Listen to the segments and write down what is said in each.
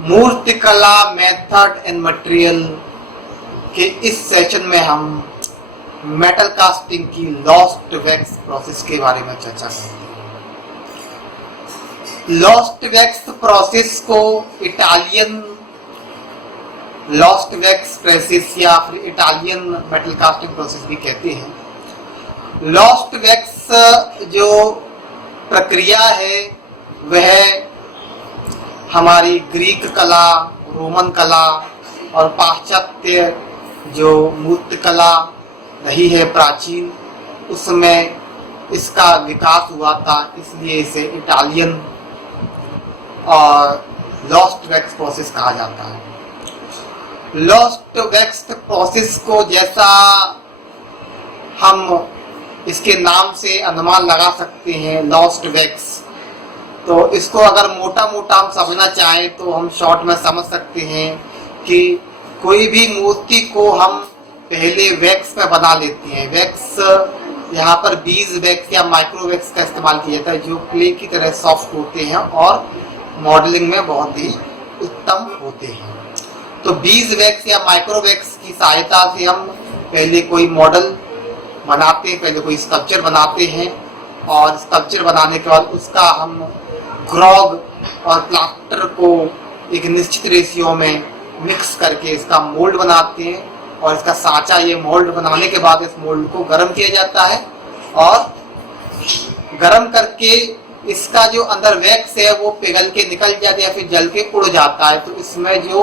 मूर्तिकला method and material के इस सेशन में हम मेटल कास्टिंग की लॉस्ट वैक्स प्रोसेस के बारे में चर्चा करेंगे। लॉस्ट वैक्स प्रोसेस को इटालियन लॉस्ट वैक्स प्रोसेस या फिर इटालियन मेटल कास्टिंग प्रोसेस भी कहते हैं। लॉस्ट वैक्स जो प्रक्रिया है वह हमारी ग्रीक कला, रोमन कला और पाश्चात्य जो मूर्तिकला रही है प्राचीन, उसमें इसका विकास हुआ था, इसलिए इसे इटालियन और लॉस्ट वैक्स प्रोसेस कहा जाता है। लॉस्ट वैक्स प्रोसेस को जैसा हम इसके नाम से अनुमान लगा सकते हैं लॉस्ट वैक्स, तो इसको अगर मोटा मोटा हम समझना चाहें तो हम शॉर्ट में समझ सकते हैं कि कोई भी मूर्ति को हम पहले वैक्स में बना लेते हैं। वैक्स यहाँ पर बीज वैक्स या माइक्रो वैक्स का इस्तेमाल किया जाता है, जो क्ले की तरह सॉफ्ट होते हैं और मॉडलिंग में बहुत ही उत्तम होते हैं। तो बीज वैक्स या माइक्रो वैक्स की सहायता से हम पहले कोई मॉडल बनाते हैं, पहले कोई स्कल्पचर बनाते हैं और स्कल्पचर बनाने के बाद उसका हम ग्रॉग और प्लास्टर को एक निश्चित रेशियो में मिक्स करके इसका मोल्ड बनाते हैं और इसका सांचा, ये मोल्ड बनाने के बाद इस मोल्ड को गर्म किया जाता है और गर्म करके इसका जो अंदर वैक्स है वो पिघल के निकल जाता है या फिर जल के उड़ जाता है। तो इसमें जो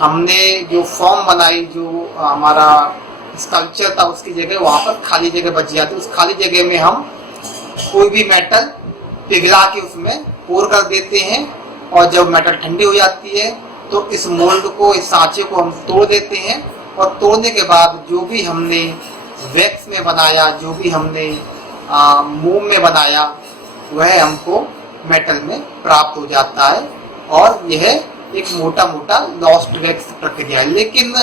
हमने जो फॉर्म बनाई, जो हमारा स्कल्पचर था, उसकी जगह वहाँ पर खाली जगह बच जाती है। उस खाली जगह में हम कोई भी मेटल पिघला के उसमें पोर कर देते हैं और जब मेटल ठंडी हो जाती है तो इस मोल्ड को, इस सांचे को हम तोड़ देते हैं और तोड़ने के बाद जो भी हमने वैक्स में बनाया, जो भी हमने मोम में बनाया, वह हमको मेटल में प्राप्त हो जाता है और यह एक मोटा मोटा लॉस्ट वैक्स प्रक्रिया है। लेकिन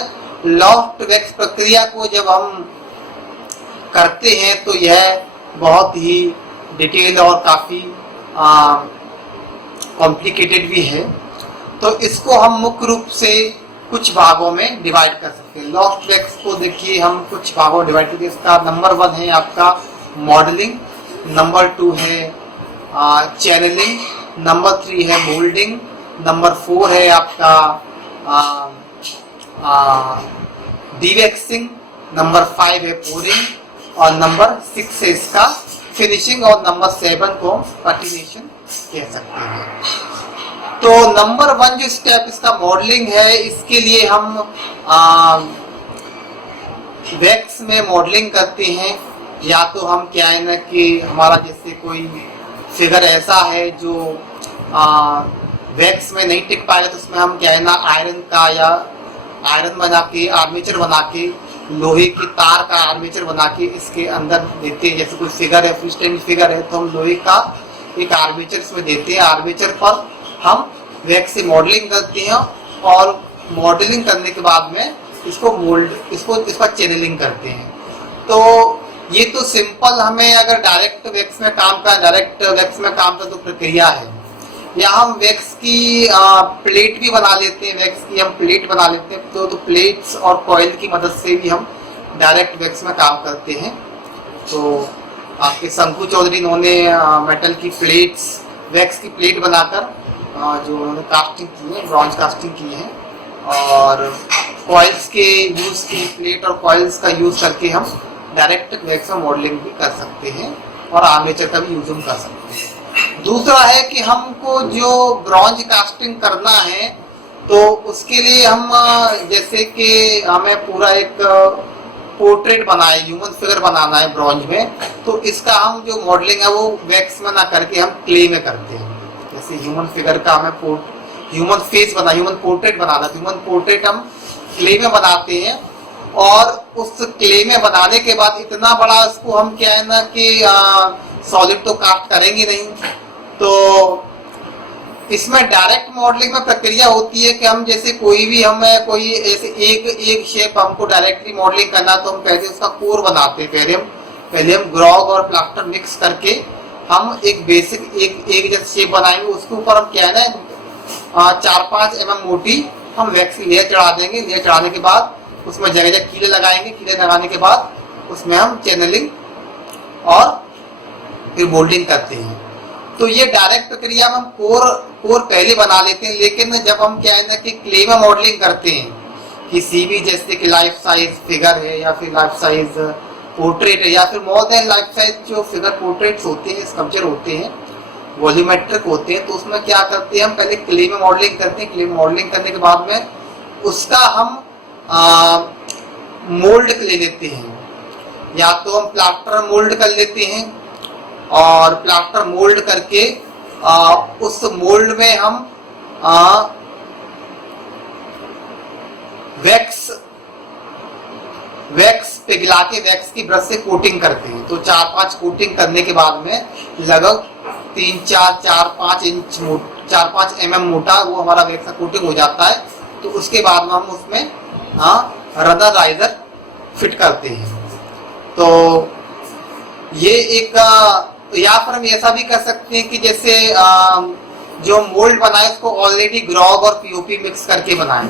लॉस्ट वैक्स प्रक्रिया को जब हम करते हैं तो यह बहुत ही डिटेल और काफ़ी कॉम्प्लिकेटेड भी है। तो इसको हम मुख्य रूप से कुछ भागों में डिवाइड कर सकते हैं। लॉस्ट वैक्स को देखिए हम कुछ भागों में डिवाइड करते हैं। इसका नंबर 1 है आपका मॉडलिंग, नंबर 2 है चैनलिंग, नंबर 3 है मोल्डिंग, नंबर 4 है आपका डीवैक्सिंग, नंबर 5 है पोरिंग और नंबर 6 है इसका फिनिशिंग और नंबर 7 को पैटिनेशन कह सकते हैं। तो नंबर 1 जो स्टेप इसका मॉडलिंग है, इसके लिए हम वैक्स में मॉडलिंग करते हैं। या तो हम क्या है ना कि हमारा जैसे कोई फिगर ऐसा है जो वैक्स में नहीं टिक पाएगा, तो उसमें हम क्या है ना आयरन का या आयरन बना के, आर्मेचर बना के, लोहे की तार का आर्मेचर बना के इसके अंदर देते हैं। जैसे कोई फिगर है, फ्री स्टैंड फिगर है, तो हम लोहे का एक आर्मेचर इसमें देते हैं। आर्मेचर पर हम वैक्स से मॉडलिंग करते हैं और मॉडलिंग करने के बाद में इसको मोल्ड, इसका चैनलिंग करते हैं। तो ये तो सिंपल, हमें अगर डायरेक्ट वैक्स में काम का तो प्रक्रिया है। या हम वैक्स की प्लेट भी बना लेते हैं, वैक्स की हम प्लेट बना लेते हैं। तो प्लेट्स और कॉइल की मदद से भी हम डायरेक्ट वैक्स में काम करते हैं। तो आपके शंकु चौधरी, इन्होंने मेटल की प्लेट्स, वैक्स की प्लेट बनाकर जो उन्होंने कास्टिंग की है, ब्रॉन्ज कास्टिंग की है और कॉइल्स के यूज़ की, प्लेट और कॉइल्स का यूज़ करके हम डायरेक्ट वैक्स में मॉडलिंग भी कर सकते हैं और आर्मेचर का भी यूज हम कर सकते हैं। दूसरा है कि हमको जो ब्रॉन्ज कास्टिंग करना है तो उसके लिए हम जैसे कि हमें पूरा एक पोर्ट्रेट बनाए, ह्यूमन फिगर बनाना है ब्रॉन्ज में, तो इसका हम जो मॉडलिंग है वो वैक्स में ना करके हम क्ले में करते हैं। जैसे ह्यूमन फिगर का हमें ह्यूमन फेस बना, ह्यूमन पोर्ट्रेट बनाना, ह्यूमन पोर्ट्रेट हम क्ले में बनाते हैं और उस क्ले में बनाने के बाद इतना बड़ा इसको हम क्या है ना कि सॉलिड तो कास्ट करेंगे नहीं। तो इसमें डायरेक्ट मॉडलिंग में प्रक्रिया होती है कि हम जैसे कोई भी हमें कोई ऐसे एक शेप हमको डायरेक्टली मॉडलिंग करना, तो हम पहले उसका कोर बनाते हैं। पहले हम ग्रॉग और प्लास्टर मिक्स करके हम एक बेसिक एक जैसे शेप बनाएंगे। उसके ऊपर हम क्या है ना 4-5 mm मोटी हम वैक्स की लेयर चढ़ा देंगे। लेयर चढ़ाने के बाद उसमें जगह जगह कीले लगाएंगे। कीले लगाने के बाद उसमें हम चैनलिंग और फिर मोल्डिंग करते हैं। तो ये डायरेक्ट प्रक्रिया में हम कोर पहले बना लेते हैं, लेकिन जब हम क्या है ना कि क्ले में मॉडलिंग करते हैं किसी भी, जैसे कि लाइफ साइज फिगर है या फिर लाइफ साइज पोर्ट्रेट है या फिर मोर देन लाइफ साइज जो फिगर पोर्ट्रेट्स होते हैं, स्कल्पचर होते हैं, वॉल्यूमेट्रिक होते हैं, तो उसमें क्या करते हैं हम पहले क्ले में मॉडलिंग करते हैं। क्ले में मॉडलिंग करने के बाद में उसका हम मोल्ड ले लेते हैं। या तो हम प्लास्टर मोल्ड कर लेते हैं और प्लास्टर मोल्ड करके उस मोल्ड में हम वैक्स पिघला के वैक्स की ब्रश से कोटिंग करते हैं। तो 4-5 कोटिंग करने के बाद में लगभग 3-4-5 इंच 4-5 mm मोटा वो हमारा वैक्स का कोटिंग हो जाता है। तो उसके बाद में हम उसमें रनर राइजर फिट करते हैं। तो ये एक या फिर हम ऐसा भी कर सकते हैं कि जैसे जो मोल्ड बनाए उसको ऑलरेडी ग्रॉग और पीओपी मिक्स करके बनाएं।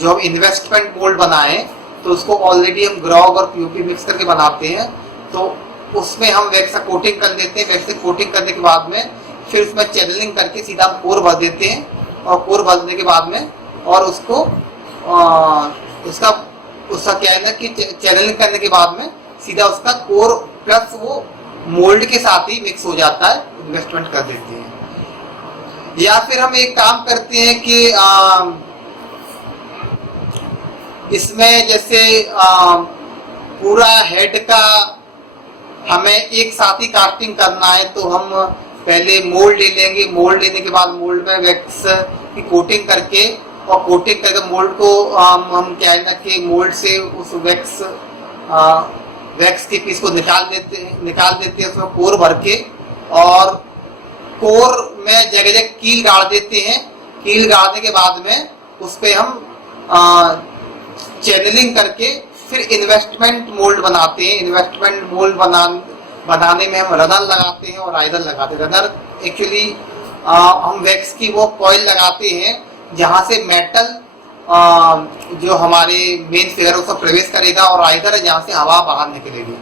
जो हम इन्वेस्टमेंट मोल्ड बनाएं तो उसको ऑलरेडी हम ग्रॉग और पीओपी मिक्स करके बनाते हैं। तो उसमें हम वैक्स का कोटिंग कर देते हैं। वैक्स कोटिंग करने के बाद में फिर उसमें चैनलिंग करके सीधा हम कोर भर देते हैं। और कोर भरने के बाद में और उसको उसका क्या है ना कि चैनलिंग करने के बाद में सीधा उसका कोर प्लस वो मोल्ड के साथ ही मिक्स हो जाता है, इन्वेस्टमेंट कर देते हैं। या फिर हम एक काम करते हैं कि इसमें जैसे पूरा हेड का हमें एक साथ ही कास्टिंग करना है तो हम पहले मोल्ड ले लेंगे। मोल्ड लेने के बाद मोल्ड में वैक्स की कोटिंग करके और कोटिंग करके मोल्ड को हम क्या है ना कि मोल्ड से उस वैक्स के पीस को निकाल देते हैं उसमें कोर भर के। और कोर में जगह जगह कील गाड़ देते हैं। कील गाड़ने के बाद में उस पर हम चैनलिंग करके फिर इन्वेस्टमेंट मोल्ड बनाते हैं। इन्वेस्टमेंट मोल्ड बनाने में हम रनर लगाते हैं और राइजर लगाते हैं। रनर एक्चुअली हम वैक्स की वो कॉइल लगाते हैं जहाँ से मेटल जो हमारे मेन फिगर उसमें प्रवेश करेगा और राइजर है जहाँ से हवा बाहर निकलेगी।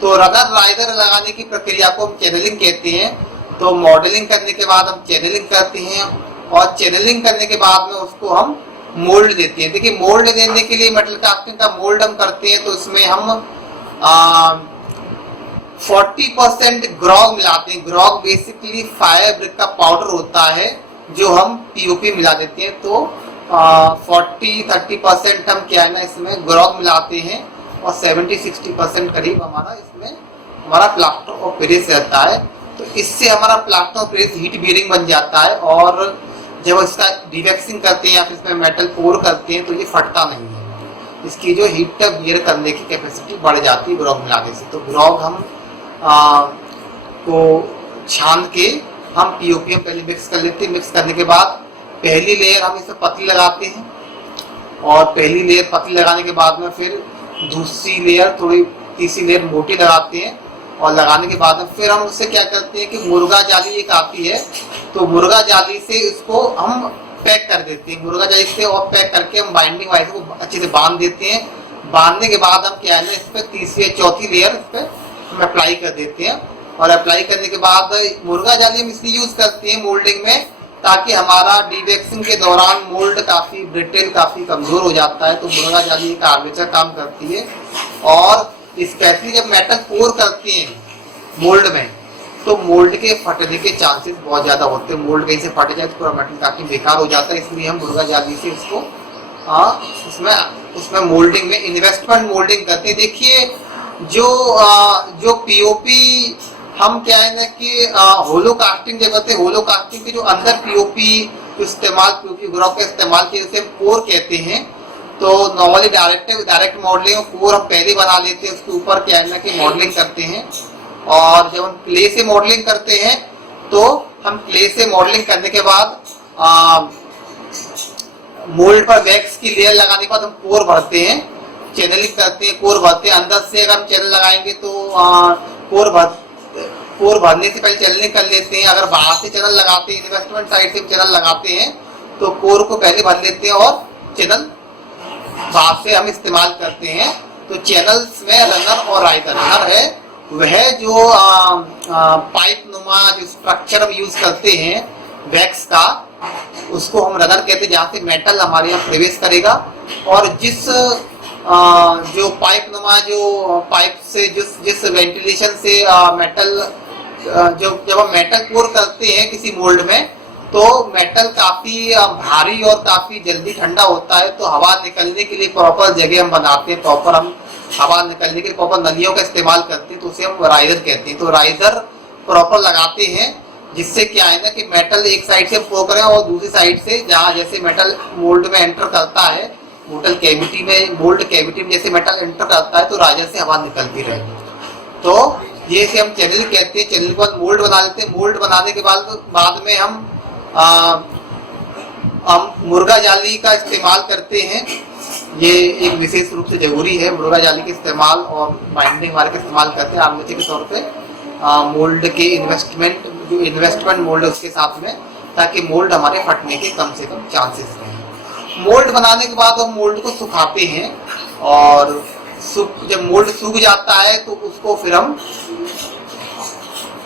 तो रनर राइजर लगाने की प्रक्रिया को हम चैनलिंग कहते हैं। तो मॉडलिंग करने के बाद हम चैनलिंग करते हैं और चैनलिंग करने के बाद में उसको हम मोल्ड देते हैं। देखिए मोल्ड देने के लिए मेटल कास्टिंग का मोल्ड हम करते हैं तो इसमें हम 40% ग्रॉग मिलाते हैं। ग्रॉग बेसिकली फायर ब्रिक का पाउडर होता है जो हम पीओपी मिला देते हैं। तो 40-30% हम क्या है ना इसमें ग्रॉग मिलाते हैं और 70-60% करीब हमारा प्लास्टर ऑफ पेरिस रहता है। तो इससे हमारा plaster of Paris heat bearing बन जाता है और जब इसका डिवैक्सिंग करते हैं या फिर इसमें मेटल पोर करते हैं तो ये फटता नहीं है। इसकी जो हीट बियर करने की कैपेसिटी बढ़ जाती है ग्रॉग मिलाने से। तो ग्रॉग हम को छान के हम पीओपी पहले मिक्स कर लेते हैं। मिक्स करने के बाद पहली लेयर हम इसमें पतली लगाते हैं और पहली लेयर पतली लगाने के बाद में फिर दूसरी लेयर थोड़ी तीसरी लेयर मोटी लगाते हैं। और लगाने के बाद में फिर हम उससे क्या करते हैं कि मुर्गा जाली एक आती है तो मुर्गा जाली से इसको हम पैक कर देते हैं। मुर्गा जाली से और पैक करके हम बाइंडिंग वाइज को अच्छे से बांध देते हैं। बांधने के बाद हम क्या है ना इस पर तीसरी या चौथी लेयर इस पर हम अप्लाई कर देते हैं। और अप्लाई करने के बाद मुर्गा जाली हम इसलिए यूज करते हैं मोल्डिंग में ताकि हमारा डिवैक्सिंग के दौरान मोल्ड काफी ब्रिटेल काफी कमजोर हो जाता है। तो मुर्गा जाली एक आर्मेचर काम करती है। और स्पेशली जब मेटल पोर करते हैं मोल्ड में तो मोल्ड के फटने के चांसेस बहुत ज्यादा होते हैं। मोल्ड कहीं से फट जाए तो पूरा मेटल काफी बेकार हो जाता है। इसलिए हम मुर्गा जाली से इसको उसमें मोल्डिंग में इन्वेस्टमेंट मोल्डिंग करते हैं। देखिए जो पीओपी हम क्या है ना कि होलो कास्टिंग जब करते हैं, होलो कास्टिंग के जो अंदर पीओपी इस्तेमाल पीओपी ग्रॉग का इस्तेमाल किए उसे हम कोर कहते हैं। तो नॉर्मली डायरेक्ट मॉडलिंग कोर हम पहले बना लेते हैं, उसके ऊपर क्या है ना कि मॉडलिंग करते हैं। और जब हम क्ले से मॉडलिंग करते हैं तो हम क्ले से मॉडलिंग करने के बाद मोल्ड पर वैक्स की लेयर लगाने के बाद हम कोर भरते हैं, चैनलिंग करते हैं, कोर भरते हैं। अंदर से अगर हम चैनल लगाएंगे तो कोर भरने से पहले चैनलिंग कर लेते हैं। अगर बाहर से चैनल लगाते हैं, इन्वेस्टमेंट साइड से चैनल लगाते हैं, तो कोर को पहले भर लेते हैं और चैनल बाहर से हम इस्तेमाल करते हैं। तो चैनल्स में रनर और राइजर, रनर है वह जो पाइप नुमा जो स्ट्रक्चर हम यूज करते हैं वैक्स का, उसको हम रनर कहते हैं, जहाँ से मेटल हमारे यहाँ प्रवेश करेगा। और जिस जो पाइप नुमा जो पाइप से जिस वेंटिलेशन से मेटल जो जब हम मेटल कोर करते हैं किसी मोल्ड में, तो मेटल काफी भारी और काफी जल्दी ठंडा होता है। तो हवा निकलने के लिए प्रॉपर जगह हम बनाते हैं, प्रॉपर हम हवा निकलने के लिए प्रॉपर नलियों का इस्तेमाल करते हैं, तो उसे हम राइजर कहते हैं। तो राइजर प्रॉपर लगाते हैं, जिससे क्या है ना कि मेटल एक साइड से फ्लो करें और दूसरी साइड से जहाँ जैसे मेटल मोल्ड में एंटर करता है, मोल्ड कैविटी में जैसे मेटल एंटर करता है, तो राइजर से हवा निकलती रहे। तो ये से हम चैनल कहते हैं। चैनल के बाद मोल्ड बना लेते हैं। मोल्ड बनाने के बाद में हम मुर्गा जाली का इस्तेमाल करते हैं। ये एक विशेष रूप से जरूरी है, मुर्गा जाली के इस्तेमाल और बाइंडिंग वाले का इस्तेमाल करते हैं आर्मेचर के तौर पे मोल्ड के इन्वेस्टमेंट मोल्ड है उसके साथ में, ताकि मोल्ड हमारे फटने के कम से कम चांसेस रहें। मोल्ड बनाने के बाद हम मोल्ड को सुखाते हैं, और जब मोल्ड सूख जाता है तो उसको फिर हम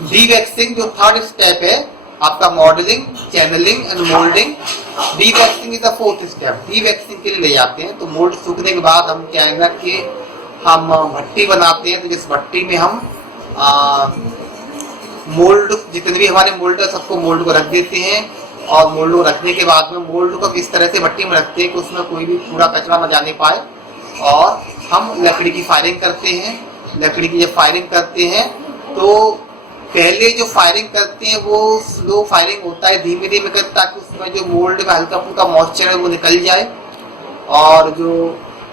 डीवैक्सिंग, जो थर्ड स्टेप है आपका modelling, channelling and moulding, dewaxing is the fourth step, dewaxing के लिए ले जाते हैं। तो मोल्ड सूखने के बाद हम क्या है ना कि हम भट्टी बनाते हैं। तो जिस भट्टी में हम मोल्ड, जितने भी हमारे मोल्ड है सबको मोल्ड को रख देते हैं, और मोल्ड को रखने के बाद में मोल्ड को इस तरह से भट्टी में रखते हैं कि उसमें कोई भी कूड़ा कचरा न जाने पाए। और हम लकड़ी की फायरिंग करते हैं। लकड़ी की जब फायरिंग करते हैं तो पहले जो फायरिंग करते हैं वो स्लो फायरिंग होता है, धीमे धीमे करते, ताकि उसमें जो मोल्ड में हल्का फुल्का मॉइस्चर है वो निकल जाए। और जो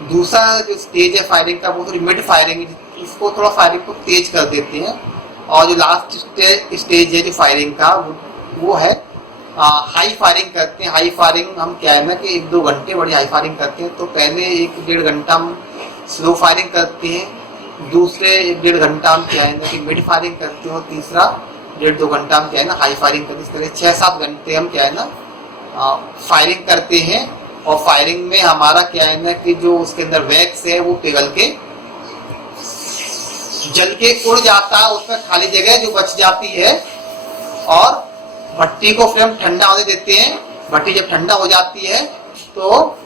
दूसरा जो स्टेज है फायरिंग का, वो थोड़ी मिड फायरिंग, इसको थोड़ा फायरिंग को तेज कर देते हैं। और जो लास्ट स्टेज है जो फायरिंग का, वो है हाई फायरिंग करते हैं। हाई फायरिंग हम क्या है ना कि 1-2 घंटे बड़ी हाई फायरिंग करते हैं। तो पहले 1-1.5 घंटा हम स्लो फायरिंग करते हैं, दूसरे 1-1.5 घंटा हम क्या है ना कि मिड फायरिंग करते हैं, और तीसरा 1.5-2 घंटा हम क्या है ना हाई फायरिंग करते हैं। इस तरह 6-7 घंटे हम क्या है ना फायरिंग करते हैं। और फायरिंग में हमारा क्या है ना कि जो उसके अंदर वैक्स है वो पिघल के जल के उड़ जाता है, उसमें खाली जगह जो बच जाती है। और भट्टी को फिर हम ठंडा होने देते हैं। भट्टी जब ठंडा हो जाती है तो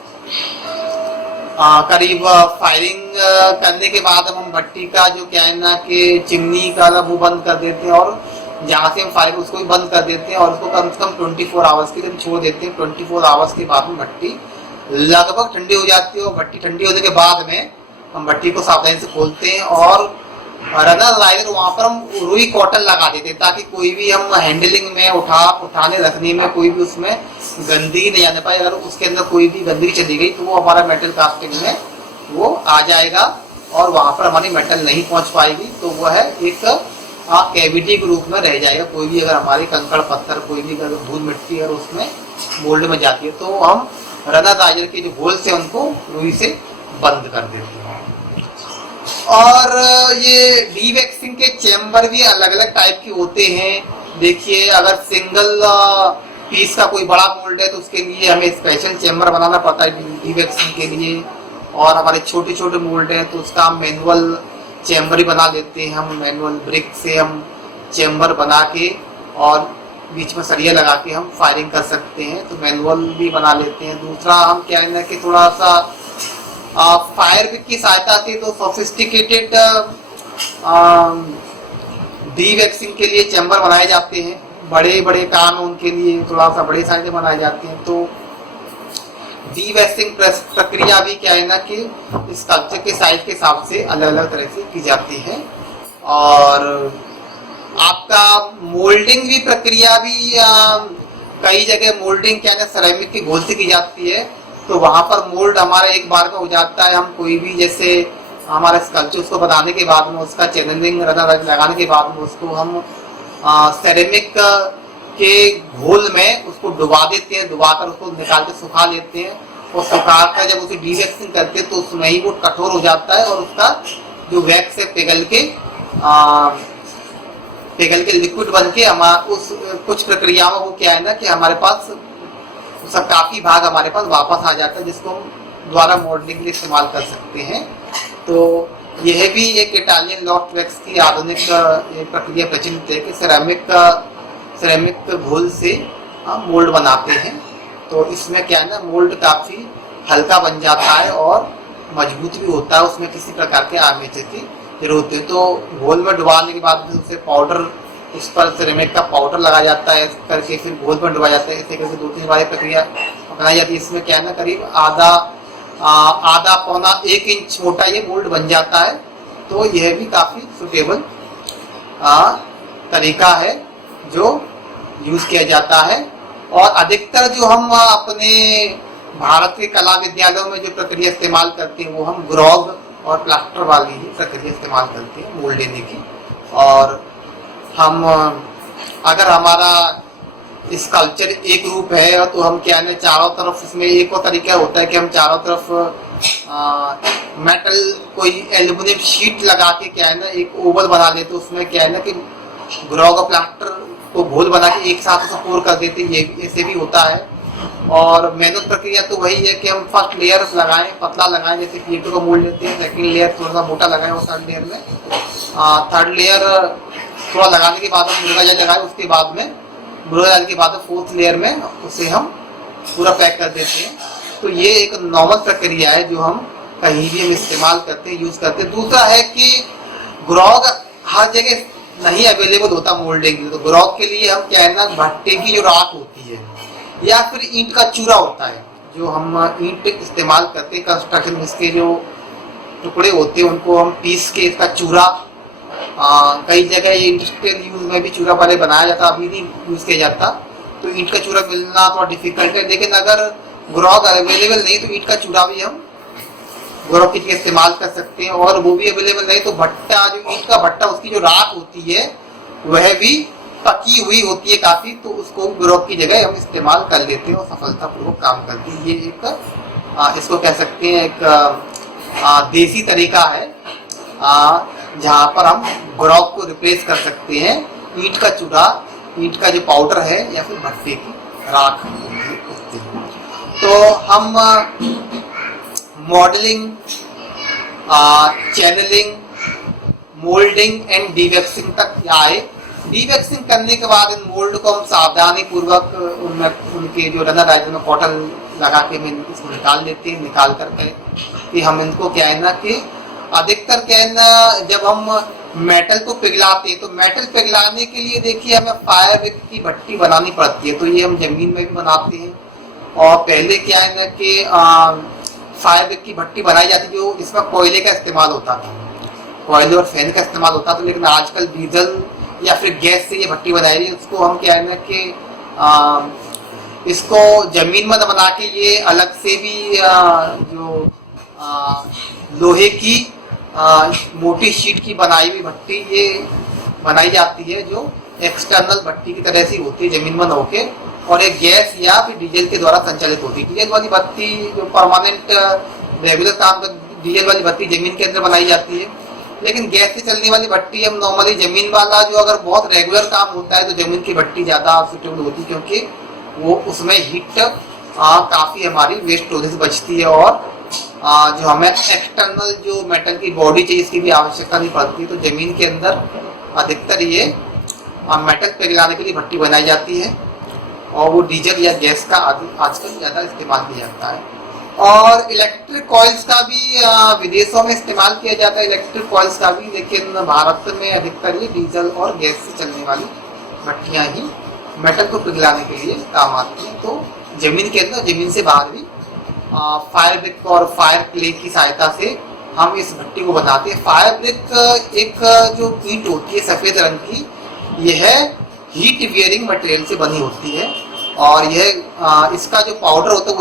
करीब फायरिंग करने के बाद हम भट्टी का जो क्या है ना कि चिमनी का वो बंद कर देते हैं, और जहाँ से हम फायरिंग उसको भी बंद कर देते हैं, और उसको कम से कम 24 आवर्स के लिए छोड़ देते हैं। 24 आवर्स के बाद में भट्टी लगभग ठंडी हो जाती है। और भट्टी ठंडी होने के बाद में हम भट्टी को सावधानी से खोलते हैं, और रनर राइजर वहाँ पर हम रुई कॉटन लगा देते हैं, ताकि कोई भी हम हैंडलिंग में उठाने रखने में कोई भी उसमें गंदगी नहीं आने पाए। अगर उसके अंदर कोई भी गंदगी चली गई तो वो हमारा मेटल कास्टिंग में वो आ जाएगा, और वहाँ पर हमारी मेटल नहीं पहुँच पाएगी। तो वो है एक कैविटी के रूप में रह जाएगा। कोई भी अगर हमारे कंकड़ पत्थर, कोई भी अगर धूल मिट्टी अगर उसमें मोल्ड में जाती है, तो हम रनर राइजर के जो होल्स है उनको रुई से बंद कर देते हैं। और ये डीवैक्सिंग के चैम्बर भी अलग अलग टाइप के होते हैं। देखिए, अगर सिंगल पीस का कोई बड़ा मोल्ड है तो उसके लिए हमें स्पेशल चैम्बर बनाना पड़ता है डीवैक्सिंग के लिए। और हमारे छोटे छोटे मोल्ड हैं तो उसका हम मैनुअल चैम्बर ही बना देते हैं। हम मैनुअल ब्रिक से हम चैम्बर बना के और बीच में सरिया लगा के हम फायरिंग कर सकते हैं, तो मैनुअल भी बना लेते हैं। दूसरा हम क्या है ना कि थोड़ा सा फायर की सहायता से तो सोफिस्टिकेटेड डीवैक्सिंग के लिए चैम्बर बनाए जाते हैं। बड़े बड़े काम उनके लिए थोड़ा सा बड़े साइज में बनाए जाते हैं। तो डीवैक्सिंग प्रक्रिया भी क्या है ना कि स्कल्पचर के साइज के हिसाब से अलग अलग तरह से की जाती है। और आपका मोल्डिंग भी प्रक्रिया भी कई जगह मोल्डिंग क्या है सेरेमिक की घोल से की जाती है, तो वहाँ पर मोल्ड हमारा एक बार में हो जाता है। हम कोई भी जैसे हमारा स्कल्पचर उसको बनाने के बाद में उसका चैनलिंग रनर लगाने के बाद में उसको हम सेरेमिक के घोल में उसको डुबा देते हैं, डुबाकर उसको निकाल के सुखा लेते हैं। और सुखाकर जब उसे डीवैक्सिंग करते हैं तो उसमें ही वो कठोर हो जाता है, और उसका जो वैक्स है पिघल के पिघल के लिक्विड बन के हमारा उस कुछ प्रक्रियाओं में वो क्या है ना कि हमारे पास उसका काफ़ी भाग हमारे पास वापस आ जाता है, जिसको हम द्वारा मॉडलिंग के लिए इस्तेमाल कर सकते हैं। तो यह भी एक इटालियन लॉफ्ट वैक्स की आधुनिक प्रक्रिया प्रचलित है कि सिरेमिक घोल से हम मोल्ड बनाते हैं। तो इसमें क्या है ना, मोल्ड काफ़ी हल्का बन जाता है और मजबूत भी होता है, उसमें किसी प्रकार के आर्मेचर की जरूरत है। तो घोल में डुबाने के बाद उसे पाउडर, उस पर सिरेमिक का पाउडर लगाया जाता है करके फिर घोल में डुबाया जाता है। इस तरीके से 2-3 बार प्रक्रिया अपनाई जाती है। इसमें क्या है ना, करीब आधा पौना 1 इंच मोटा ये मोल्ड बन जाता है। तो यह भी काफ़ी सुटेबल तरीका है जो यूज़ किया जाता है। और अधिकतर जो हम अपने भारत के कला विद्यालयों में जो प्रक्रिया इस्तेमाल करते हैं वो हम ग्रॉग और प्लास्टर वाली ही प्रक्रिया इस्तेमाल करते हैं मोल्ड लेने की। और हम अगर हमारा स्कल्पचर एक रूप है तो हम क्या है चारों तरफ, इसमें एक और तरीका होता है कि हम चारों तरफ मेटल कोई एल्युमिनियम शीट लगा के क्या है ना एक ओवल बना लेते, तो उसमें क्या है ना कि ग्रॉग और प्लास्टर को घोल बना के एक साथ उसको पोर कर देते, ये ऐसे भी होता है। और मैनुअल प्रक्रिया तो वही है कि हम फर्स्ट लेयर लगाएं, पतला लगाएं, जैसे प्लेटो का मोल्ड लेते हैं, सेकंड लेयर थोड़ा सा मोटा लगाएं और थर्ड लेयर थोड़ा लगाने के बाद हम मुर्गा जाल लगाएं, उसके बाद में मुर्गा जाल के बाद फोर्थ लेयर में उसे हम पूरा पैक कर देते हैं। तो ये एक नॉर्मल प्रक्रिया है जो हम कहीं भी हम इस्तेमाल करते हैं, यूज करते हैं। दूसरा है कि ग्रॉग हर जगह नहीं अवेलेबल होता मोल्डिंग के लिए। तो ग्रॉग के लिए हम क्या है ना, भट्टे की जो राख होती है या फिर ईंट का चूरा होता है, जो हम ईंट इस्तेमाल करते हैं कंस्ट्रक्शन में, इसके जो टुकड़े होते हैं उनको हम पीस के इसका चूरा, कई जगह ये इंडस्ट्रियल यूज में भी चूरा पहले बनाया जाता, अभी नहीं यूज किया जाता। तो ईंट का चूरा मिलना थोड़ा डिफिकल्ट है, लेकिन अगर ग्रॉग अवेलेबल नहीं तो ईंट का चूरा भी हम ग्रॉग की इस्तेमाल कर सकते हैं। और वो भी अवेलेबल नहीं तो भट्टा, जो ईंट का भट्टा, उसकी जो राख होती है वह भी पकी हुई होती है काफी, तो उसको ग्रॉग की जगह हम इस्तेमाल कर लेते हैं और सफलतापूर्वक काम करती है। ये एक इसको कह सकते हैं एक देसी तरीका है जहाँ पर हम ग्रॉग को रिप्लेस कर सकते हैं ईंट का चूरा, ईंट का जो पाउडर है या फिर भट्टे की राख होती है। तो हम modelling, channelling, moulding and dewaxing तक आए। डीवैक्सिंग करने के बाद इन मोल्ड को हम सावधानी पूर्वक उनके जो रनर है जिनमें कॉटन लगा के इसको निकाल देते हैं। निकाल करके कि हम इनको क्या है ना कि अधिकतर क्या है ना, जब हम मेटल को पिघलाते हैं तो मेटल पिघलाने के लिए देखिए हमें फायर विक की भट्टी बनानी पड़ती है। तो ये हम जमीन में भी बनाते हैं। और पहले क्या है ना कि फायर विक की भट्टी बनाई जाती थी, जो इसमें कोयले का इस्तेमाल होता था, कोयले और फैन का इस्तेमाल होता था। लेकिन आजकल डीजल या फिर गैस से ये भट्टी बनाई रही है। उसको हम क्या है ना कि इसको जमीन में बना के ये अलग से भी जो लोहे की मोटी शीट की बनाई हुई भट्टी ये बनाई जाती है, जो एक्सटर्नल भट्टी की तरह से होती है जमीन में होके, और एक गैस या फिर डीजल के द्वारा संचालित होती है। डीजल वाली बत्ती जो परमानेंट रेगुलर काम कर, डीजल वाली बत्ती जमीन के अंदर बनाई जाती है। लेकिन गैस से चलने वाली भट्टी हम नॉर्मली जमीन वाला जो अगर बहुत रेगुलर काम होता है तो जमीन की भट्टी ज़्यादा सुटेबल होती है, क्योंकि वो उसमें हीट काफ़ी हमारी वेस्ट होने से बचती है। और जो हमें एक्सटर्नल जो मेटल की बॉडी चाहिए इसकी भी आवश्यकता नहीं पड़ती। तो जमीन के अंदर अधिकतर ये मेटल पिघलाने के लिए भट्टी बनाई जाती है और वो डीजल या गैस का आजकल ज़्यादा इस्तेमाल किया जाता है। और इलेक्ट्रिक कॉइल्स का भी विदेशों में इस्तेमाल किया जाता है, इलेक्ट्रिक कॉइल्स का भी, लेकिन भारत में अधिकतर ये डीजल और गैस से चलने वाली भट्टियाँ ही मेटल को पिघलाने के लिए काम आती हैं। तो जमीन के अंदर, जमीन से बाहर भी फायर ब्रिक और फायर क्ले की सहायता से हम इस भट्टी को बनाते हैं। फायर ब्रिक एक जो ईंट होती है सफ़ेद रंग की, यह हीट वियरिंग मटेरियल से बनी होती है और यह इसका जो पाउडर होता है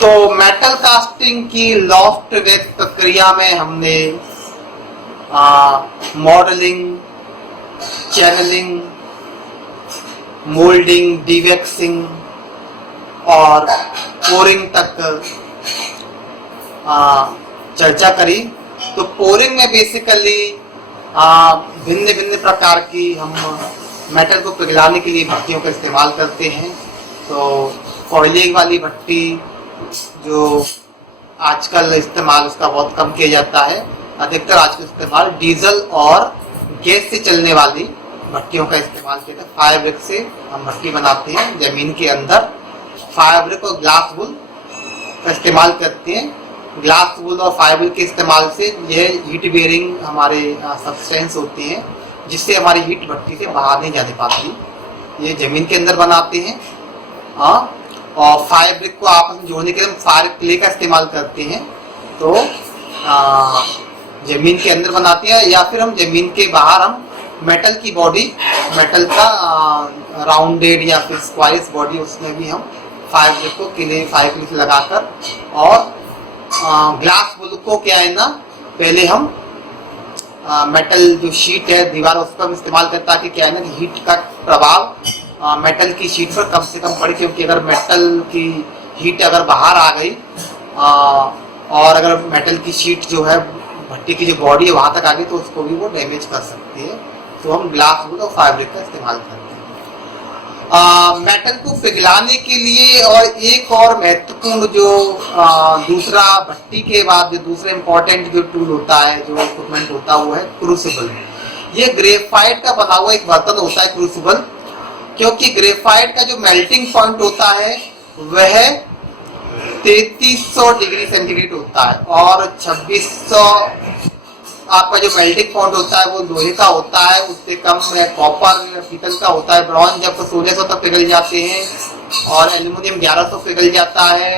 तो मेटल कास्टिंग की लॉफ्ट वैक्स प्रक्रिया में हमने मॉडलिंग, चैनलिंग, मोल्डिंग, डीवैक्सिंग और पोरिंग तक चर्चा करी। तो पोरिंग में बेसिकली भिन्न भिन्न प्रकार की हम मेटल को पिघलाने के लिए भट्टियों का इस्तेमाल करते हैं। तो कोयले वाली भट्टी जो आजकल इस्तेमाल उसका बहुत कम किया जाता है, अधिकतर आजकल इस्तेमाल डीजल और गैस से चलने वाली भट्टियों का इस्तेमाल किया जाता है। फायर ब्रिक से हम भट्टी बनाते हैं, जमीन के अंदर फायर ब्रिक और ग्लास वुल का इस्तेमाल करते हैं। ग्लास वुल और फायर ब्रिक के इस्तेमाल से यह हीट बेयरिंग हमारे सब्सटेंस होती हैं, जिससे हमारी हीट भट्टी से बाहर नहीं जाने पाती। ये जमीन के अंदर बनाते हैं। और फायर ब्रिक को आपस में जोड़ने के लिए हम फायर क्ले का इस्तेमाल करते हैं। तो जमीन के अंदर बनाते हैं, या फिर हम जमीन के बाहर हम मेटल की बॉडी, मेटल का राउंडेड या फिर स्क्वायर्स बॉडी, उसमें भी हम फायर ब्रिक को फायर क्ले से लगाकर, और ग्लास वुल को क्या है ना, पहले हम मेटल जो शीट है दीवार उस पर इस्तेमाल करता है कि क्या है ना कि हीट का प्रभाव मेटल की शीट पर कम से कम पड़े, क्योंकि अगर मेटल की हीट अगर बाहर आ गई और अगर मेटल की शीट जो है भट्टी की जो बॉडी है वहां तक आ गई तो उसको भी वो डैमेज कर सकती है। तो हम ग्लास वुड और फैब्रिक का इस्तेमाल करते हैं। मेटल को पिघलाने के लिए और एक और महत्वपूर्ण जो दूसरा भट्टी के बाद जो दूसरा इम्पोर्टेंट जो टूल होता है, जो इक्विपमेंट होता है, वो है क्रूसिबल। ये ग्रेफाइट का बना हुआ एक बर्तन होता है क्रूसिबल, क्योंकि ग्रेफाइट का जो मेल्टिंग पॉइंट होता है वह 3300 डिग्री सेंटीग्रेड होता है, और 2600 आपका जो मेल्टिंग पॉइंट होता है वो लोहे का होता है, उससे कम कॉपर पीतल का होता है। ब्रॉन्ज जब 1600 तक पिघल जाते हैं, और एल्यूमिनियम 1100 पिघल जाता है।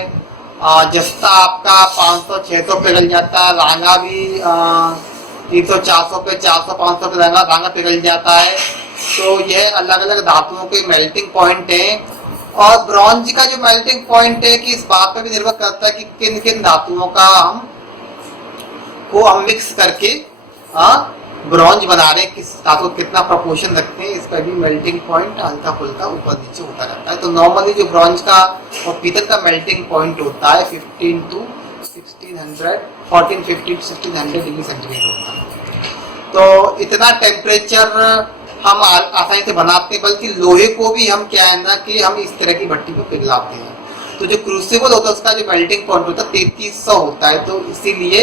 जस्ता आपका 500-600 पिघल जाता है। रांगा भी 300-400 पे, 400-500 पे रांगा पिघल जाता है। तो यह अलग अलग धातुओं के मेल्टिंग पॉइंट हैं। और ब्रॉन्ज का जो मेल्टिंग पॉइंट है कि इस बात पर भी निर्भर करता है कि किन किन धातुओं का हम मिक्स करके ब्रॉन्ज बना रहे हैं, किस धातु कितना प्रोपोर्शन रखते हैं, इस पर भी मेल्टिंग पॉइंट हल्का फुल्का ऊपर नीचे होता रहता है। तो नॉर्मली जो ब्रॉन्ज का और पीतल का मेल्टिंग पॉइंट होता है 15 to 1600, 1450 to 1600 डिग्री सेंटीग्रेड होता है। तो इतना टेम्परेचर हम आसानी से बनाते हैं, बल्कि लोहे को भी हम क्या है ना कि हम इस तरह की भट्टी को पिघलाते हैं। तो जो क्रूसिबल होता है उसका जो मेल्टिंग पॉइंट होता है 3300 होता है। तो इसीलिए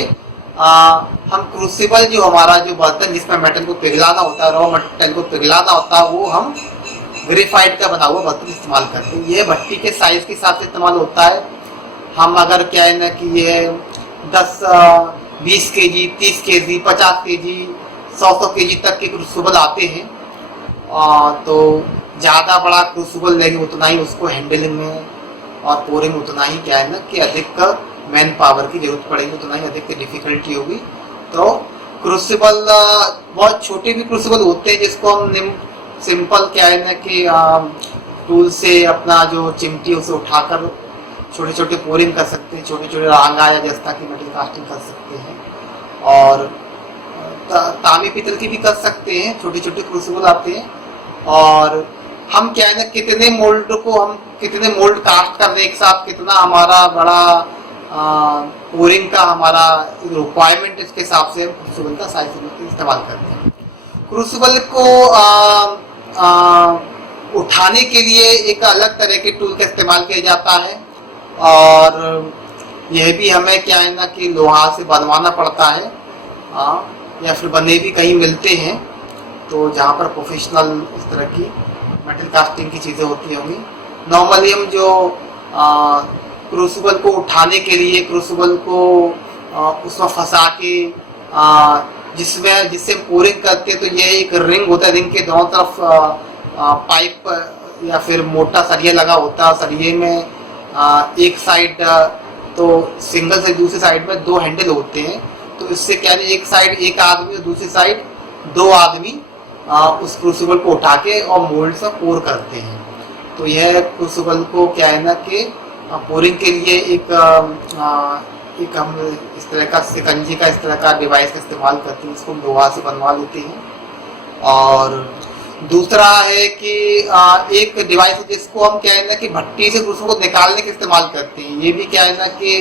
हम क्रूसिबल जो हमारा जो बर्तन जिसमें मेटल को पिघलाना होता है, रॉ मेटल को पिघलाना होता है, वो हम ग्रेफाइट का बना हुआ बर्तन इस्तेमाल करते हैं। ये भट्टी के साइज के हिसाब से इस्तेमाल होता है। हम अगर क्या है ना कि ये 10, 20 kg, 30 kg, 50 kg, 100 kg तक के क्रूसिबल आते हैं। तो ज़्यादा बड़ा क्रूसिबल लेंगे उतना ही उसको हैंडलिंग में और पोरिंग उतना ही क्या है ना कि अधिक मैन पावर की जरूरत पड़ेगी, उतना ही अधिक डिफिकल्टी होगी। तो क्रूसिबल बहुत छोटे भी क्रूसिबल होते हैं जिसको हम सिंपल क्या है ना कि टूल से अपना जो चिमटी उसे उठाकर छोटे छोटे पोरिंग कर सकते हैं, छोटे छोटे रांगा या जस्ता की मेटल कास्टिंग कर सकते हैं, और तांबे पीतल की भी कर सकते हैं। छोटे छोटे क्रूसिबल आते हैं, और हम क्या है ना कितने मोल्ड कास्ट कर रहे हैं एक साथ, कितना हमारा बड़ा पोरिंग का हमारा रिक्वायरमेंट, इसके हिसाब से हम क्रूसिबल का साइज इस्तेमाल करते हैं। क्रूसिबल को उठाने के लिए एक अलग तरह के टूल का इस्तेमाल किया जाता है, और यह भी हमें क्या है ना कि लोहा से बनवाना पड़ता है, या फिर बने भी कहीं मिलते हैं। तो जहाँ पर प्रोफेशनल इस तरह की मेटल कास्टिंग की चीज़ें होती होंगी। नॉर्मली हम जो क्रूसिबल को उठाने के लिए क्रूसिबल को उसमें फंसा के जिससे हम पोरिंग करते हैं, तो ये एक रिंग होता है। रिंग के दोनों तरफ पाइप या फिर मोटा सरिया लगा होता है। सरिये में एक साइड तो सिंगल से दूसरी साइड में 2 हैंडल होते हैं। तो इससे क्या है, एक साइड एक आदमी और दूसरी साइड 2 आदमी उस क्रूसिबल को उठा के और मोल्ड से पोर करते हैं। तो यह क्रूसिबल को क्या है ना कि पोरिंग के लिए एक हम इस तरह का शिकंजी का इस तरह का डिवाइस का इस्तेमाल करते हैं, इसको लोहा से बनवा लेते हैं। और दूसरा है कि एक डिवाइस जिसको हम क्या है ना कि भट्टी से क्रूसिबल को निकालने के इस्तेमाल करते हैं। ये भी क्या है ना कि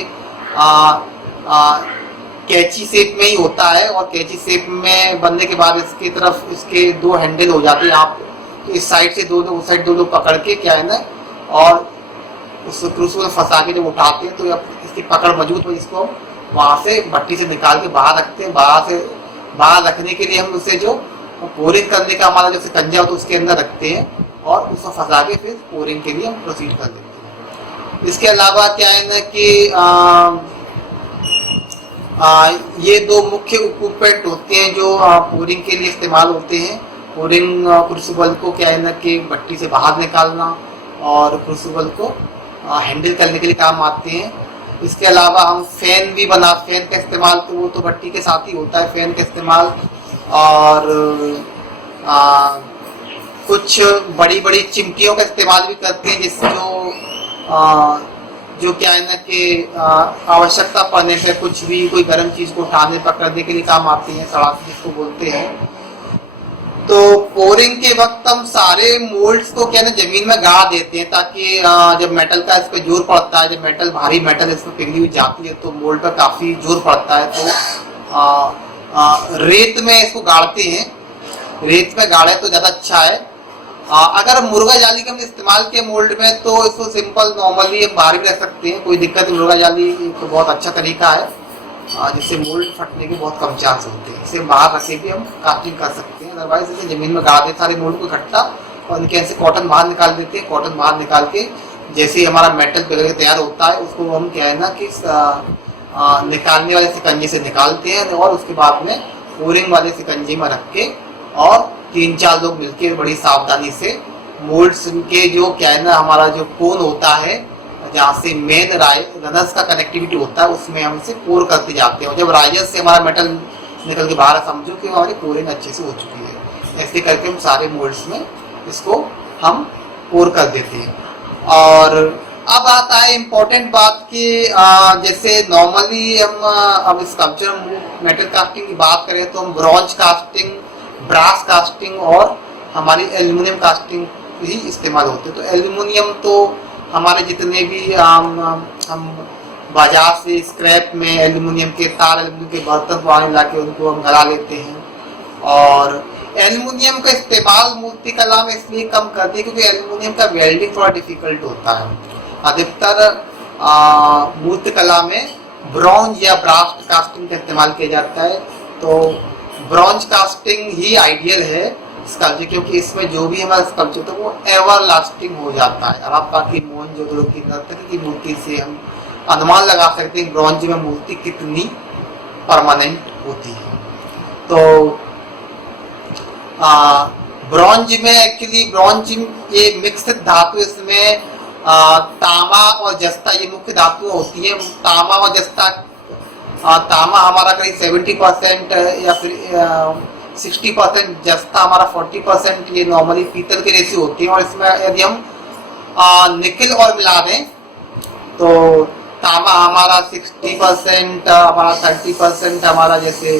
कैची शेप में ही होता है, और कैची शेप में बनने के बाद इसकी तरफ इसके दो हैंडल हो जाते हैं। आप इस साइड से दो लोग, उस साइड दो लोग पकड़ के क्या है ना, और उस क्रूसिबल फंसा के जब उठाते हैं तो इसकी पकड़ मजबूत हो, इसको वहाँ से भट्टी से निकाल के बाहर रखते हैं। बाहर रखने के लिए हम उसे जो पोरिंग करने का हमारा जो शिकंजा होता है उसके अंदर रखते हैं, और उसको फंसा के फिर पोरिंग के लिए हम प्रोसीड कर देते हैं। इसके अलावा क्या है ना कि ये दो मुख्य इक्विपमेंट होते हैं जो पोरिंग के लिए इस्तेमाल होते हैं। पोरिंग क्रूसिबल को क्या है ना कि भट्टी से बाहर निकालना और क्रूसिबल को हैंडल करने के लिए काम आते हैं। इसके अलावा हम फैन का इस्तेमाल, तो वो तो भट्टी के साथ ही होता है, फैन का इस्तेमाल। और कुछ बड़ी बड़ी चिमटियों का इस्तेमाल भी करते हैं, जिससे जो क्या है ना कि आवश्यकता पड़ने से कुछ भी कोई गर्म चीज को उठाने पकड़ने के लिए काम आती है, सड़ाती जिसको बोलते हैं। तो पोरिंग के वक्त हम सारे मोल्ड्स को क्या है ना जमीन में गाड़ देते हैं, ताकि जब मेटल का इस पर जोर पड़ता है, जब भारी मेटल इसमें पिघली हुई जाती है तो मोल्ड पर काफी जोर पड़ता है। तो रेत में इसको गाड़ते हैं, रेत में गाड़े तो ज्यादा अच्छा है। अगर मुर्गा जाली का हम इस्तेमाल किए मोल्ड में तो इसको सिंपल नॉर्मली हम बाहर भी रख सकते हैं, कोई दिक्कत नहीं। मुर्गा जाली तो बहुत अच्छा तरीका है, जिससे मोल्ड फटने के बहुत कम चांस होते हैं। इसे बाहर रखे भी हम कास्टिंग कर सकते हैं, अदरवाइज इसे जमीन में गाड़ देते सारे मोल्ड को इकट्ठा, और इनके ऐसे कॉटन बाहर निकाल देते हैं। कॉटन बाहर निकाल के जैसे ही हमारा मेटल पिघल के तैयार होता है, उसको हम क्या है ना कि निकालने वाले शिकंजे से निकालते हैं, और उसके बाद में पोरिंग वाले शिकंजे में रख के और 3-4 लोग मिलकर बड़ी सावधानी से मोल्ड्स के जो क्या है ना हमारा जो कोन होता है, जहाँ से मेन रनर्स का कनेक्टिविटी होता है, उसमें हम इसे पोर करते जाते हैं। और जब राइजर से हमारा मेटल निकल के बाहर, समझो कि हमारी पोरिंग अच्छे से हो चुकी है। ऐसे करके हम सारे मोल्ड्स में इसको हम पोर कर देते हैं। और अब आता है इम्पोर्टेंट बात कि जैसे नॉर्मली हम अब स्कल्पचर मेटल कास्टिंग की बात करें तो हम ब्रॉन्ज कास्टिंग, ब्रास कास्टिंग और हमारी एल्युमिनियम कास्टिंग ही इस्तेमाल होते हैं। तो एल्युमिनियम तो हमारे जितने भी हम बाजार से स्क्रैप में एल्युमिनियम के तार, एल्युमिनियम के बर्तन पुराने ला के उनको हम गला लेते हैं। और एल्युमिनियम का इस्तेमाल मूर्ति कला में इसलिए कम करते हैं क्योंकि एल्युमिनियम का वेल्डिंग थोड़ा डिफिकल्ट होता है। अधिकतर मूर्ति कला में ब्रॉन्ज या ब्रास कास्टिंग का इस्तेमाल किया जाता है। तो ब्रॉन्ज कास्टिंग ही आइडियल है स्कल्पचर, क्योंकि इसमें जो भी हमारा स्कल्पचर होता है वो एवर लास्टिंग हो जाता है। हड़प्पा की मोहनजोदड़ो की नर्तकी की मूर्ति से हम अनुमान लगा सकते हैं ब्रॉन्ज में मूर्ति कितनी परमानेंट होती है। तो ब्रॉन्ज में एक्चुअली ब्रॉन्ज ये मिक्स्ड धातु, इसमें तांबा और जस्ता ये मुख्य धातु होती है। तांबा और जस्ता, तांबा हमारा करीब 70% या फिर 60%, जस्ता हमारा 40%, ये नॉर्मली पीतल के रेशियो होती है। और इसमें यदि हम निकल और मिला दें तो तांबा हमारा 60%, हमारा 30% हमारा जैसे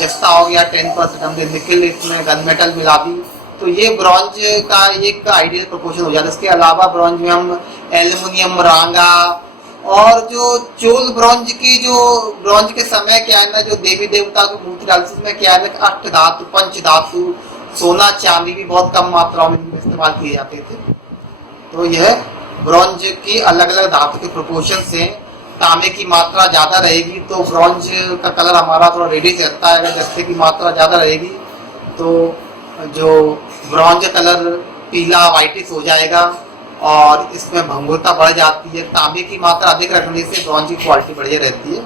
जस्ता हो गया 10%, हमने निकल इसमें गन मेटल मिला दी तो ये ब्रॉन्ज का एक आइडियल प्रोपोर्शन हो जाता है। इसके अलावा ब्रॉन्ज में हम एल्युमिनियम, रांगा और जो चोल ब्रॉन्ज की जो ब्रॉन्ज के समय क्या है ना जो देवी देवता की मूर्ति डालती है उसमें क्या है ना अष्ट धातु, पंच धातु, सोना चांदी भी बहुत कम मात्रा में इस्तेमाल किए जाते थे। तो यह ब्रॉन्ज की अलग अलग धातु के प्रोपोर्शन से तांबे की मात्रा ज्यादा रहेगी तो ब्रॉन्ज का कलर हमारा थोड़ा रेडिश रहता है। अगर जस्ते की मात्रा ज्यादा रहेगी तो जो ब्रॉन्ज कलर पीला वाइटिश हो जाएगा और इसमें भंगुरता बढ़ जाती है। तांबे की मात्रा अधिक रखने से ब्रॉन्ज की क्वालिटी बढ़िया रहती है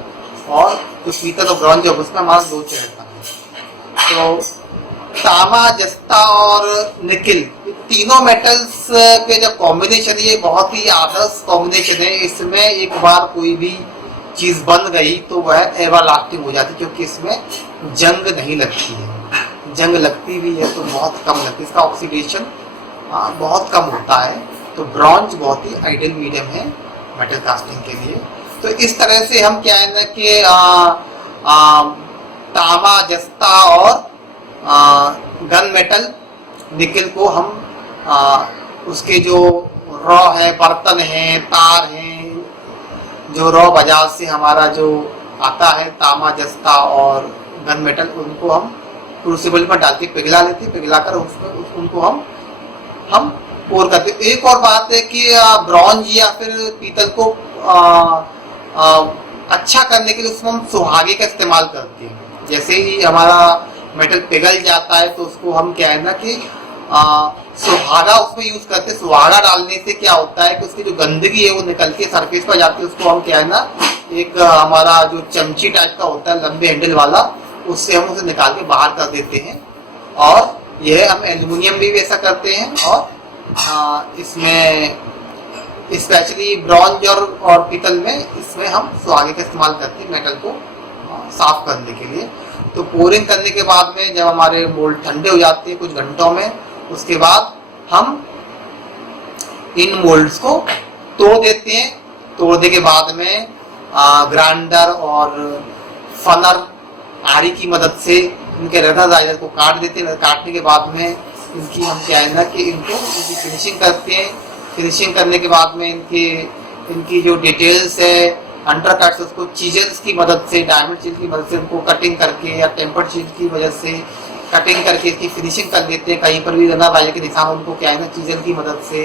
और जो पीतल और ब्रॉन्ज है उसमें हमारा लोच रहता है। तो तांबा, जस्ता और निकिल तीनों मेटल्स के जो कॉम्बिनेशन ये बहुत ही आदर्श कॉम्बिनेशन है। इसमें एक बार कोई भी चीज बन गई तो वह एवर लास्टिंग हो जाती है क्योंकि इसमें जंग नहीं लगती है। जंग लगती भी है तो बहुत कम लगती है, इसका ऑक्सीडेशन बहुत कम होता है। तो ब्रॉन्ज बहुत ही आइडियल मीडियम है मेटल कास्टिंग के लिए। तो इस तरह से हम क्या है ना कि तांबा, जस्ता और गन मेटल निकल को हम उसके जो रॉ है, बर्तन हैं, तार हैं, जो रॉ बाजार से हमारा जो आता है, तांबा, जस्ता और गन मेटल, उनको हम क्रूसिबल में डाल के पिघला लेते हैं। पिघला कर उसमें उनको हम पोर करते हैं। एक और बात है कि ब्रॉन्ज या फिर पीतल को अच्छा करने के लिए उसमें हम सुहागे का इस्तेमाल करते हैं। जैसे ही हमारा मेटल पिघल जाता है तो उसको हम क्या है ना कि सुहागा उसमें यूज करते हैं। सुहागा डालने से क्या होता है कि उसकी जो गंदगी है वो निकल के सरफेस पर जाती है। उसको हम क्या है ना एक हमारा जो चमची टाइप का होता है लंबे हैंडल वाला, उससे हम उसे निकाल के बाहर कर देते हैं। और यह हम एल्युमिनियम भी वैसा करते हैं। और इसमें स्पेशली ब्रॉन्ज और पीतल में इसमें हम सुहागे का इस्तेमाल करते हैं मेटल को साफ करने के लिए। तो पोरिंग करने के बाद में जब हमारे मोल्ड ठंडे हो जाते हैं कुछ घंटों में, उसके बाद हम इन मोल्ड्स को तोड़ देते हैं। तोड़ने के बाद में ग्राइंडर और फनर आरी की मदद से इनके रनर को काट देते हैं। काटने के बाद में इनकी हम क्या है ना कि इनकी फिनिशिंग करते हैं। फिनिशिंग करने के बाद में इनकी जो डिटेल्स है अंडर कट्स, उसको चीजल्स की मदद से, डायमंड चीज की मदद से उनको कटिंग करके या टेम्पर्ड चीज की वजह से कटिंग करके इसकी फिनिशिंग कर देते हैं। कहीं पर भी रनर राइजर के निशान उनको क्या है ना चीजल की मदद से,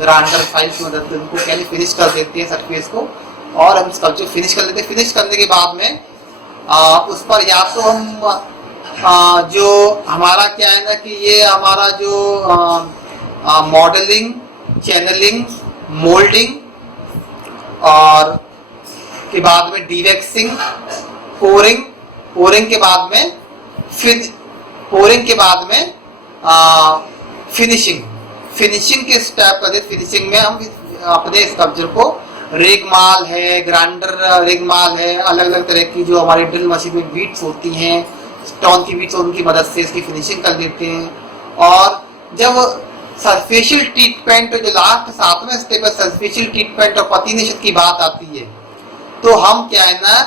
ग्राइंडर फाइल की मदद से उनको क्या है फिनिश कर देते हैं सरफेस को। और हम स्कल्पचर फिनिश कर लेते हैं। फिनिश करने के बाद में उस पर या तो हम जो हमारा क्या है ना कि ये हमारा जो मॉडलिंग, चैनलिंग, मोल्डिंग और के बाद में डीवैक्सिंग, पोरिंग के बाद में फिनिशिंग के स्टेप करते। फिनिशिंग में हम अपने स्कल्पचर को रेगमाल है, ग्राइंडर रेगमाल है, अलग अलग तरह की जो हमारी ड्रिल मशीन में बीट्स होती हैं, स्टोन की बीट्स, उनकी मदद से इसकी फिनिशिंग कर देते हैं। और जब सरफेशियल ट्रीटमेंट जो लास्ट 7वें स्टेप है सरफेशियल ट्रीटमेंट और पतिनेशन की बात आती है, तो हम क्या है ना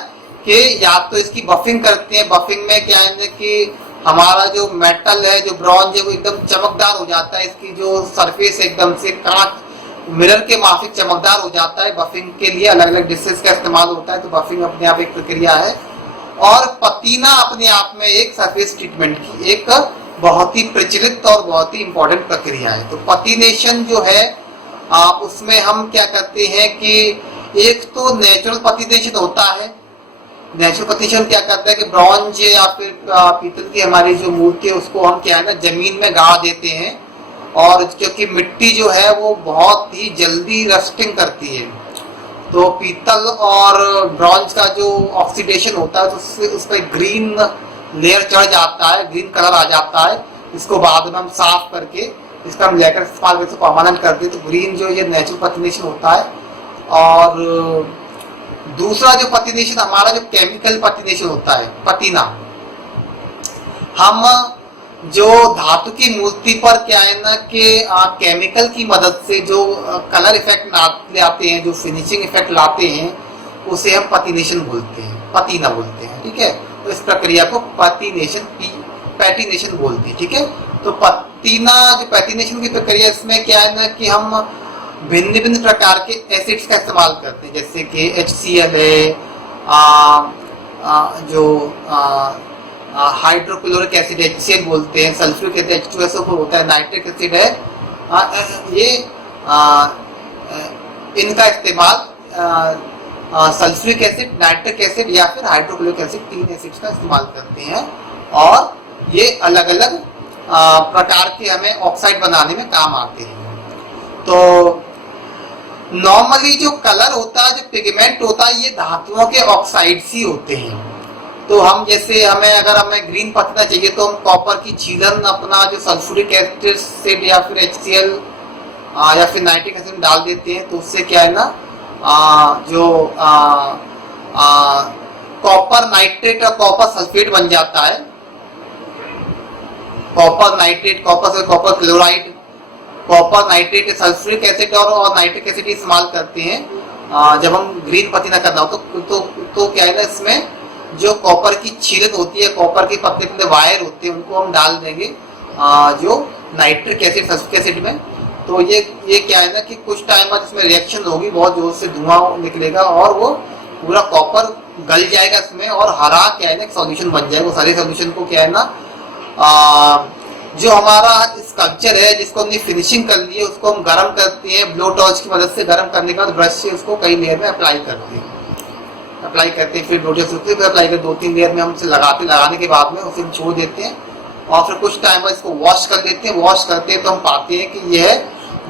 कि या तो इसकी बफिंग करते हैं। बफिंग में क्या है ना कि हमारा जो मेटल है, जो ब्रॉन्ज है, वो एकदम चमकदार हो जाता है। इसकी जो सरफेस एकदम से कांच मिरर के माफिक चमकदार हो जाता है। बफिंग के लिए अलग अलग डिशेस का इस्तेमाल होता है। तो बफिंग अपने आप एक प्रक्रिया है। और पतीना अपने आप में एक सरफेस ट्रीटमेंट की एक बहुत ही प्रचलित और बहुत ही इंपॉर्टेंट प्रक्रिया है। तो पतिनेशन जो है उसमें हम क्या करते हैं कि एक तो नेचुरल पतिनेशन होता है। नेचुरल पतिनेशन क्या करता है कि ब्रॉन्ज या फिर पीतल की हमारी जो मूर्ति है उसको हम क्या है ना जमीन में गाड़ देते हैं। और क्योंकि मिट्टी जो है वो बहुत ही जल्दी रस्टिंग करती है, तो पीतल और ब्रॉन्ज का जो ऑक्सीडेशन होता है तो उससे उस पर ग्रीन लेयर चढ़ जाता है, ग्रीन कलर आ जाता है। इसको बाद में हम साफ करके इसका हम लेकर इस्तेमाल करके परमानेंट कर दें। तो ग्रीन जो ये नेचुरल पतिनेशन होता है। और दूसरा जो पतिनेशन हमारा जो केमिकल पतिनेशन होता है, पतीना, हम जो धातु की मूर्ति पर क्या है ना कि केमिकल की मदद से जो कलर इफेक्ट लाते हैं, जो फिनिशिंग इफेक्ट लाते हैं, उसे हम पतिनेशन बोलते हैं, पतीना बोलते हैं। ठीक है, तो इस प्रक्रिया को पैटिनेशन बोलते हैं। ठीक है, तो पतीना जो पैटिनेशन की प्रक्रिया, इसमें क्या है ना कि हम भिन्न भिन्न प्रकार के एसिड्स का इस्तेमाल करते हैं। जैसे कि HCl है, जो हाइड्रोक्लोरिक एसिड HCl बोलते हैं, सल्फ्यूरिक एसिड H2SO4 होता है, नाइट्रिक एसिड है। ये इनका इस्तेमाल सल्फ्यूरिक एसिड, नाइट्रिक एसिड या फिर हाइड्रोक्लोरिक एसिड, 3 एसिड्स का इस्तेमाल करते हैं। और ये अलग अलग प्रकार के हमें ऑक्साइड बनाने में काम आते हैं। तो नॉर्मली जो कलर होता है, जो पिगमेंट होता है, ये धातुओं के ऑक्साइड्स ही होते हैं। तो हम जैसे अगर हमें ग्रीन पतना चाहिए तो हम कॉपर की झीलन अपना जो सल्फ्यूरिक एसिड या फिर HCl या फिर नाइट्रिक एसिड डाल देते हैं। तो उससे क्या है ना जो कॉपर नाइट्रेट और कॉपर सल्फेट बन जाता है। Copper nitrate, copper chloride, copper nitrate, sulphuric acid और नाइट्रिक एसिड इस्तेमाल करते हैं जब हम ग्रीन पतीना करना हो। तो क्या है ना, इसमें जो कॉपर की छीलन होती है, कॉपर के पतले पतले वायर होते हैं, उनको हम डाल देंगे जो नाइट्रिक एसिड, सल्फ्यूरिक एसिड में। तो ये क्या है ना कि कुछ टाइम बाद इसमें रिएक्शन होगी, बहुत जोर से धुआं निकलेगा और वो पूरा कॉपर गल जाएगा इसमें और हरा क्या है ना सॉल्यूशन बन जाएगा। वो सारे सॉल्यूशन को क्या है ना जो हमारा स्कल्पचर है जिसको हमने फिनिशिंग कर ली है उसको हम गर्म करते हैं ब्लो टॉर्च की मदद से। गर्म करने के बाद ब्रश से उसको कई लेयर में अप्लाई करते हैं फिर ब्लो टॉर्च से फिर अप्लाई कर 2-3 लेयर में हम उसे लगाने के बाद में उसे हम छोड़ देते हैं और फिर कुछ टाइम बाद इसको वॉश कर लेते हैं। वॉश करते हैं तो हम पाते हैं कि यह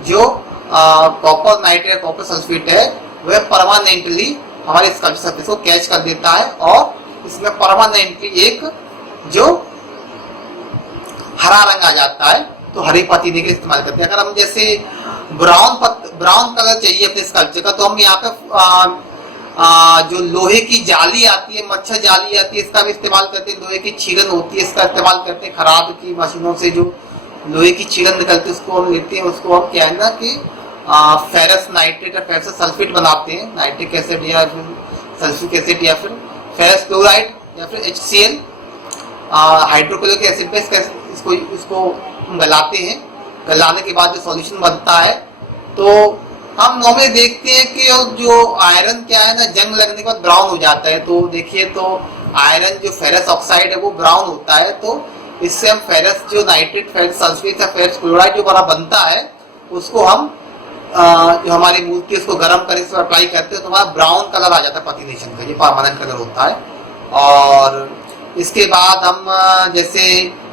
जो कॉपर नाइट्रेट कॉपर सल्फेट है वह परमानेंटली हमारे स्कल्पचर सरफेस को कैच कर देता है और इसमें परमानेंटली एक जो हरा रंग आ जाता है। तो हरे पतीने के इस्तेमाल करते हैं। अगर हम जैसे ब्राउन कलर चाहिए अपने स्कल्पचर का तो हम यहाँ पे जो लोहे की जाली आती है मच्छर जाली आती है इसका भी इस्तेमाल करते हैं। लोहे की छीलन होती है इसका इस्तेमाल करते हैं। खराद की मशीनों से जो लोहे की छीलन निकलती है उसको हम लेते हैं। उसको हम क्या है ना कि फेरस नाइट्रेट या फेरस सल्फेट बनाते हैं। नाइट्रिक एसिड या फिर सल्फ्यूरिक एसिड या फिर फेरस क्लोराइड या फिर HCl हाइड्रोक्लोरिक एसिड पे इसको गलाते हैं। गलाने के बाद जो सॉल्यूशन बनता है तो हम नॉर्मली देखते हैं कि जो आयरन क्या है ना जंग लगने के बाद ब्राउन हो जाता है। तो देखिए तो आयरन जो फेरस ऑक्साइड है वो ब्राउन होता है। तो इससे हम फेरस जो नाइट्रेट फेरस सल्फेट या फेरस क्लोराइड जो बड़ा बनता है उसको हम जो हमारी मूर्ति उसको गर्म करके इसमें अप्लाई करते हैं तो हमारा ब्राउन कलर आ जाता है पतिनेशन का। ये परमानेंट कलर होता है। और इसके बाद हम जैसे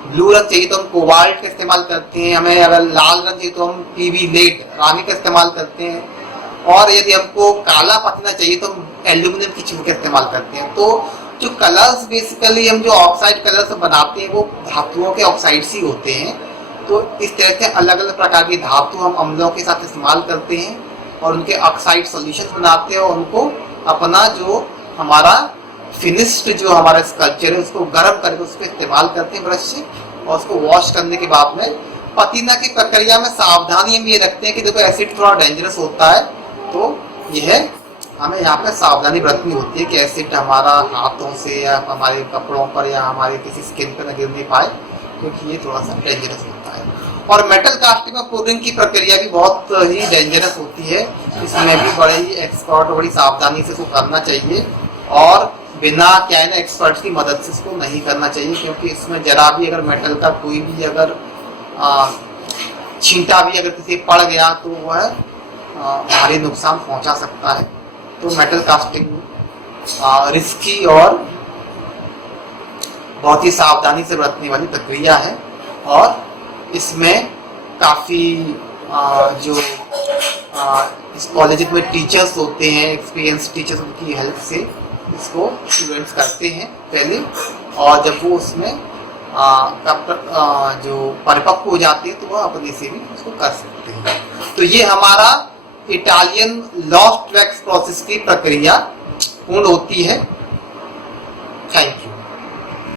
ब्लू रंग चाहिए तो हम कोबाल्ट का इस्तेमाल करते हैं। हमें अगर लाल रंग चाहिए तो हम PV लेड रानी का इस्तेमाल करते हैं। और यदि हमको काला पतना चाहिए तो हम एल्यूमिनियम की चीज का इस्तेमाल करते हैं। तो जो कलर्स बेसिकली हम जो ऑक्साइड कलर्स बनाते हैं वो धातुओं के ऑक्साइड्स ही होते हैं। तो इस तरह से अलग अलग प्रकार की धातु हम अम्लों के साथ इस्तेमाल करते हैं और उनके ऑक्साइड सॉल्यूशन बनाते हैं और उनको अपना जो हमारा फिनिश्ड जो हमारा स्कल्पचर है उसको गर्म करके उसको इस्तेमाल करते हैं ब्रश से। और उसको वॉश करने के बाद में पतीना की प्रक्रिया में सावधानी हम ये रखते हैं कि देखो एसिड थोड़ा डेंजरस होता है तो यह हमें यहाँ पे सावधानी बरतनी होती है कि एसिड हमारा हाथों से या हमारे कपड़ों पर या हमारे किसी स्किन पर न गिर नहीं पाए क्योंकि ये थोड़ा सा डेंजरस होता है। और मेटल कास्टिंग में पूरिंग की प्रक्रिया भी बहुत ही डेंजरस होती है। इसमें भी बड़े ही एक्सपर्ट और बड़ी सावधानी से इसको करना चाहिए और बिना क्या है ना एक्सपर्ट्स की मदद से इसको नहीं करना चाहिए क्योंकि इसमें जरा भी अगर मेटल का कोई भी अगर छींटा भी अगर किसी पड़ गया तो वह भारी नुकसान पहुंचा सकता है। तो मेटल कास्टिंग रिस्की और बहुत ही सावधानी से बरतने वाली प्रक्रिया है और इसमें काफ़ी जो इस कॉलेज में टीचर्स होते हैं एक्सपीरियंस टीचर्स उनकी हेल्प से इसको स्टूडेंट्स करते हैं पहले और जब वो उसमें जो परिपक्व हो जाते हैं तो वह अपने से भी उसको कर सकते हैं। तो ये हमारा इटालियन लॉस्ट वैक्स प्रोसेस की प्रक्रिया पूर्ण होती है।